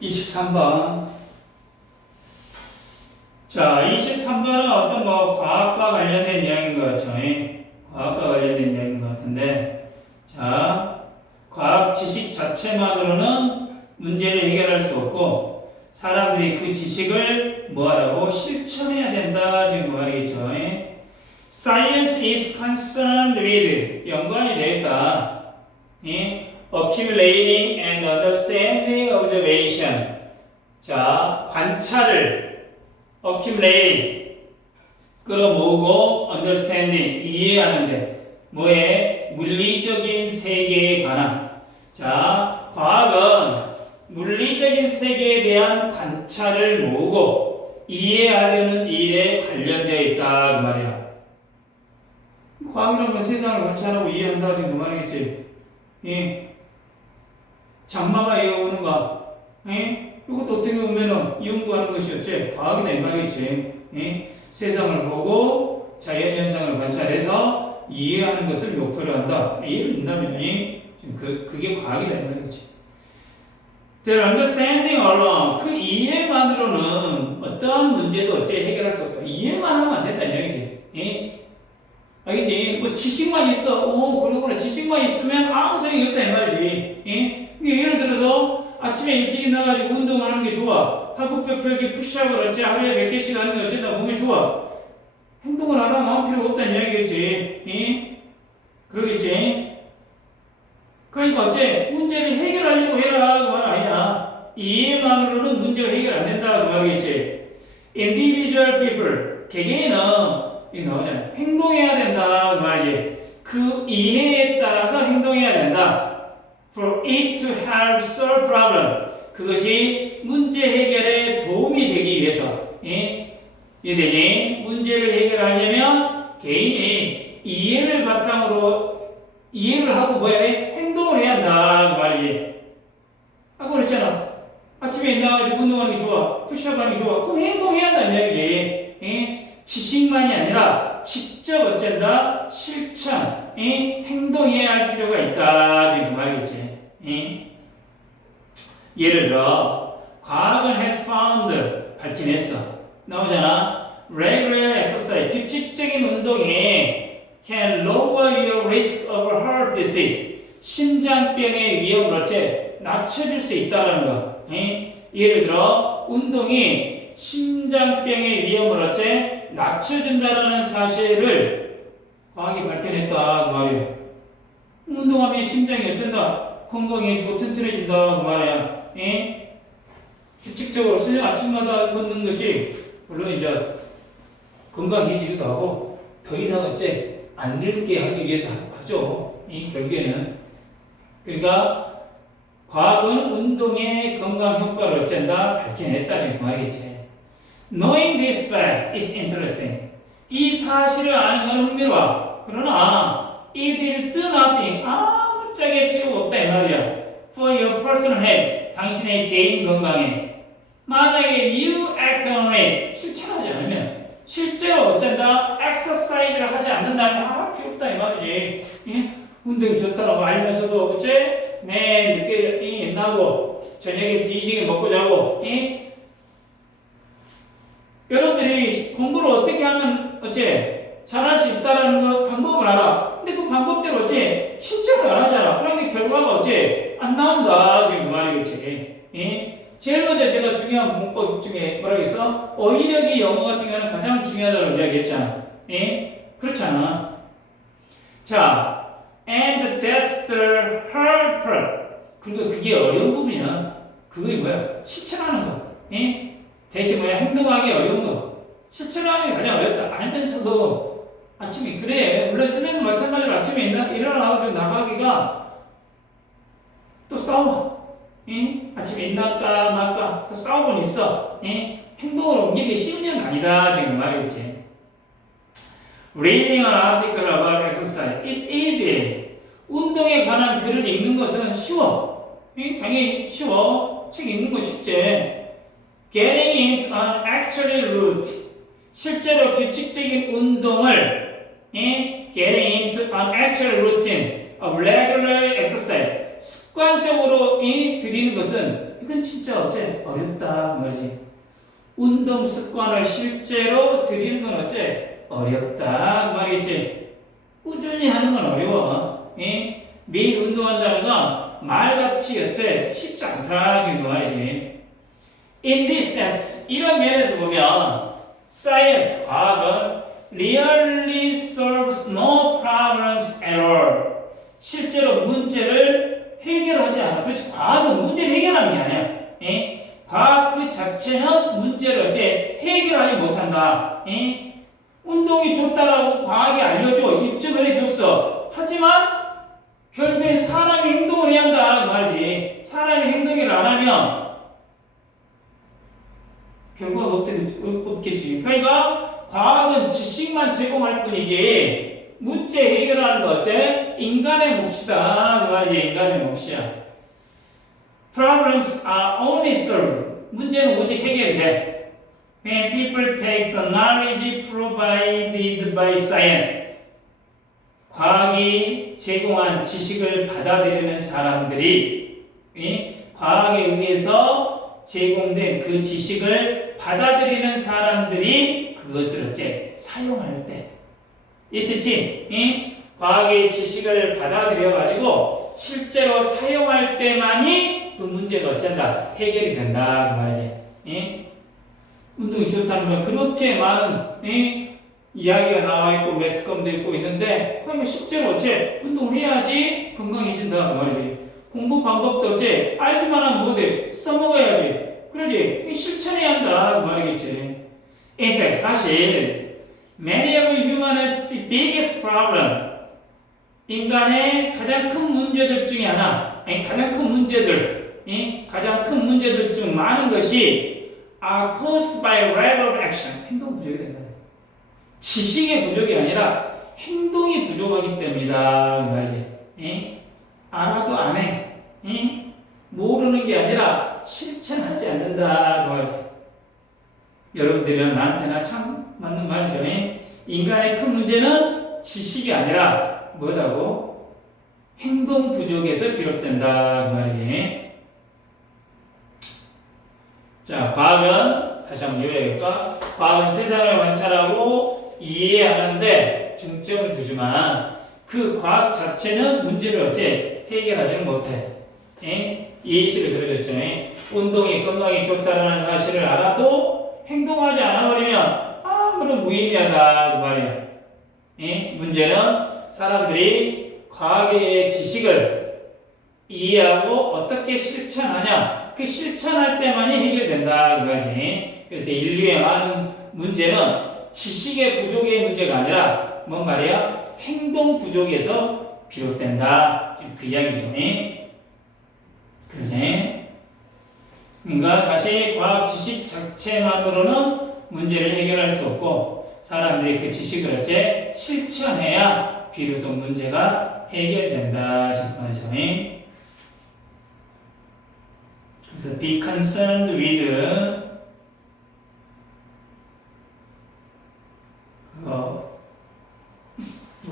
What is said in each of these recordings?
23번. 자, 23번은 어떤 과학과 관련된 이야기인 것 같죠? 과학과 관련된 이야기인 것 같은데, 자, 과학 지식 자체만으로는 문제를 해결할 수 없고, 사람들이 그 지식을 뭐하라고? 실천해야 된다. 지금 말이겠죠? Science is concerned with, 연관이 되어 있다. Accumulating and understanding observation. 자, 관찰을 accumulate 끌어모으고 understanding 이해하는데 뭐에? 물리적인 세계에 관한. 자, 과학은 물리적인 세계에 대한 관찰을 모으고 이해하려는 일에 관련되어 있다 그 말이야. 과학이라는 건 세상을 관찰하고 이해한다 지금 그 말이겠지. 장마가 이어오는가? 이것도 어떻게 보면은 연구하는 것이었지. 과학이다 이 말이겠지. 세상을 보고 자연현상을 관찰해서 이해하는 것을 목표로 한다. 이해를 한다면 그게 과학이다 이 말이겠지. The understanding alone, 그 이해만으로는 어떠한 문제도 어째 해결할 수 없다. 이해만 하면 안 된다 이 얘기지. 알겠지? 뭐 지식만 있어. 그러구나. 지식만 있으면 아무 소용이 없다 이 말이지. 예를 들어서 아침에 일찍 일어나가지고 운동을 하는 게 좋아. 팔굽혀펴기 푸시업을 어째 하루에 몇 개씩 하는 게 어쩌다 보면 좋아. 행동을 하라면 아무 필요가 없다는 이야기겠지. 그러겠지? 그러니까 어째 문제를 해결하려고 해라 그 말 아니야. 이해만으로는 문제가 해결 안 된다 그 말이겠지. Individual people, 개개인은 이거 나오잖아요. 행동해야 된다 그 말이지. 그 이해에 따라서 행동해야 된다. For it to help solve problem. 그것이 문제 해결에 도움이 되기 위해서. 이해되지? 문제를 해결하려면 개인이 이해를 바탕으로 이해를 하고 뭐야 돼? 행동을 해야 한다 그 말이지. 아까 그랬잖아. 아침에 일어나가지고 운동하는 게 좋아. 푸시업 하는 게 좋아. 그럼 행동해야 한다는 이야기지. 지식만이 아니라 직접 어쩐다? 실천, 행동해야 할 필요가 있다. 지금 그 말이겠지. 예를 들어, 과학은 has found, 밝혀냈어. 나오잖아. Regular exercise, 규칙적인 운동이 can lower your risk of heart disease. 심장병의 위험을 어째 낮춰줄 수 있다는 거. 예를 들어, 운동이 심장병의 위험을 어째 낮춰준다는 사실을 과학이 밝혀냈다 그 말이에요. 운동하면 심장이 어쩐다? 건강해지고 튼튼해진다 그 말이야. 규칙적으로 수요 아침마다 걷는 것이 물론 이제 건강해지기도 하고 더 이상 어째 안 늙게 하기 위해서 하죠. 결국에는 그러니까 과학은 운동의 건강 효과를 어쩐다? 밝혀냈다 지금 그 말이겠지. Knowing this fact is interesting. 이 사실을 아는 건 흥미로워. 그러나 it will do nothing. 아무 짝에 필요가 없다 이 말이야. For your personal health. 당신의 개인 건강에. 만약에 you act on it. 실천하지 않으면 실제로 어쩐다? exercise를 하지 않는다면 필요 없다 이 말이지. 운동이 좋다라고 알면서도 어째 매일 늦게 일어나고 저녁에 뒤지게 먹고 자고 여러분들이 공부를 어떻게 하면 어째 잘할 수 있다라는 거 방법을 알아. 근데 그 방법대로 어째 실천을 안 하잖아. 그런데 결과가 어째 안 나온다 지금 그 말이겠지. 제일 먼저 제가 중요한 문법 중에 뭐라고 했어? 어휘력이 영어 같은 경우는 가장 중요하다고 이야기했잖아. 그렇잖아. 자, and that's the hard part. 그리고 그게 어려운 부분이야. 그게 뭐야? 실천하는 거. 대신 뭐야? 행동하기 어려운 거. 실천하는 게 가장 어렵다. 알면서도 아침에 그래. 물론 선생님 마찬가지로 아침에 일어나가지고 나가기가 또 싸워. 아침에 일어날까 말까 또 싸우고는 있어. 행동을 옮기기 쉬운 일은 아니다. 지금 말이겠지. Reading an article about exercise is easy. 운동에 관한 글을 읽는 것은 쉬워. 당연히 쉬워. 책 읽는 거 쉽지. Getting into an actual route. 실제로 규칙적인 운동을 getting into an actual routine of regular exercise. 습관적으로 드리는 것은 이건 진짜 어째 어렵다 말이지. 운동 습관을 실제로 들이는 건 어째 어렵다 그 말이겠지. 꾸준히 하는 건 어려워. 매일 운동한다는 건 말같이 어째 쉽지 않다 지금 그 말이지. In this sense 이런 면에서 보면 science 과학은 really solves no problems at all. 실제로 문제를 해결하지 않아. 그렇지. 과학은 문제를 해결하는 게 아니야. 과학 그 자체는 문제를 어째 해결하지 못한다. 운동이 좋다라고 과학이 알려줘. 입증을 해줬어. 하지만 결국에 사람이 행동을 해야 한다 그 말이지. 사람이 행동을 안 하면 결과가 없겠지. 그러니까 과학은 지식만 제공할 뿐이지 문제 해결하는 거 어째? 인간의 몫이다 그 말이지. 인간의 몫이야. Problems are only solved. 문제는 오직 해결이 돼. When people take the knowledge provided by science. 과학이 제공한 지식을 받아들이는 사람들이 과학에 의해서 제공된 그 지식을 받아들이는 사람들이 그것을 어째 사용할 때. 이해됐지? 과학의 지식을 받아들여 가지고 실제로 사용할 때만이 그 문제가 어쩐다 해결이 된다 그 말이지. 운동이 좋다는 건 그렇게 많은 이야기가 나와 있고 매스컴도 있고 있는데 그러니까 실제로 어째 운동을 해야지 건강해진다 그 말이지. 공부 방법도 어째 알기만 하면 뭐돼 써먹어야지. 그러지. 실천해야 한다 그 말이겠지. In fact 사실 many of humanity's biggest problem 인간의 가장 큰 문제들 중에 하나 가장 큰 문제들 중 많은 것이 are caused by lack of action. 행동 부족이 된다. 지식의 부족이 아니라 행동이 부족하기 때문이다 그 말이지. 알아도 안 해. 모르는 게 아니라 실천하지 않는다 그 말이지. 여러분들이랑 나한테나 참 맞는 말이죠. 인간의 큰 문제는 지식이 아니라 뭐라고? 행동 부족에서 비롯된다 그 말이지. 자, 과학은 다시 한번 요약해볼까? 과학은 세상을 관찰하고 이해하는데 중점을 두지만 그 과학 자체는 문제를 어째 해결하지는 못해. 예시를 들어줬죠. 운동이 건강에 좋다는 사실을 알아도 행동하지 않아버리면 아무런 무의미하다 그 말이야. 문제는 사람들이 과학의 지식을 이해하고 어떻게 실천하냐 그 실천할 때만이 해결된다 그 말이지. 그래서 인류의 많은 문제는 지식의 부족의 문제가 아니라 뭔 말이야? 행동 부족에서 비롯된다. 지금 그 이야기죠. 그러지? 그러니까 다시 과학 지식 자체만으로는 문제를 해결할 수 없고 사람들이 그 지식을 어째 실천해야 비로소 문제가 해결된다. 잠깐만요. 그래서 be concerned with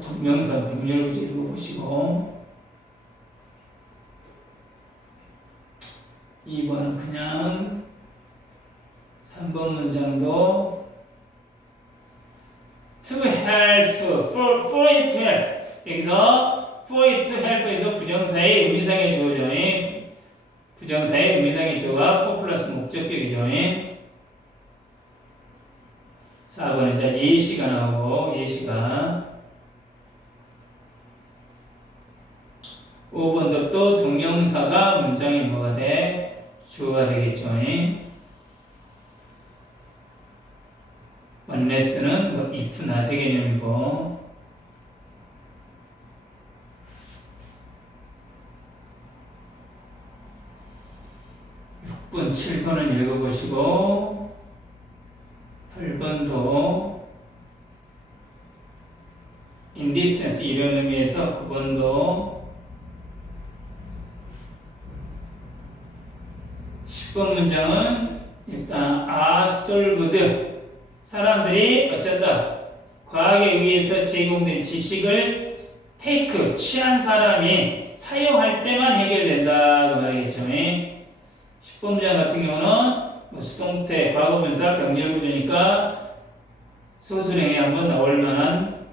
동명사 병렬구제 읽어보시고 2번은 그냥 3번 문장도 to help, for it to help 여기서 for it to help에서 부정사의 의미상의 주어죠. 부정사의 의미상의 주어가 for 플러스 목적격이죠. 4번은 이제 예시가 나오고 예시가 5번도 또 동명사가 문장에 뭐가 돼? 주어가 되겠죠. unless는 뭐 if, not의 개념이고 6번, 7번은 읽어보시고 8번도 in this sense 이런 의미에서 9번도 10번 문장은 일단 are solved 사람들이 어쩐다 과학에 의해서 제공된 지식을 take 취한 사람이 사용할 때만 해결된다 되겠죠. 10번 문장 같은 경우는 뭐 수동태, 과거분사, 병렬구조니까 소수령에 한번 나올 만한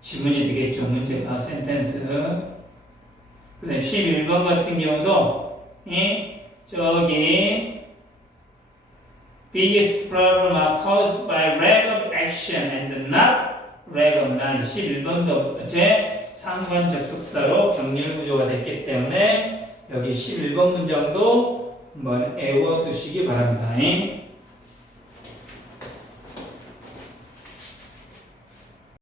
지문이 되겠죠. 문제가 센텐스. 그 다음에 11번 같은 경우도 저기 biggest problem are caused by lack of action and not lack of knowledge. 11번도 어째 상관 접속사로 병렬 구조가 됐기 때문에 여기 11번 문장도 한번 외워두시기 바랍니다.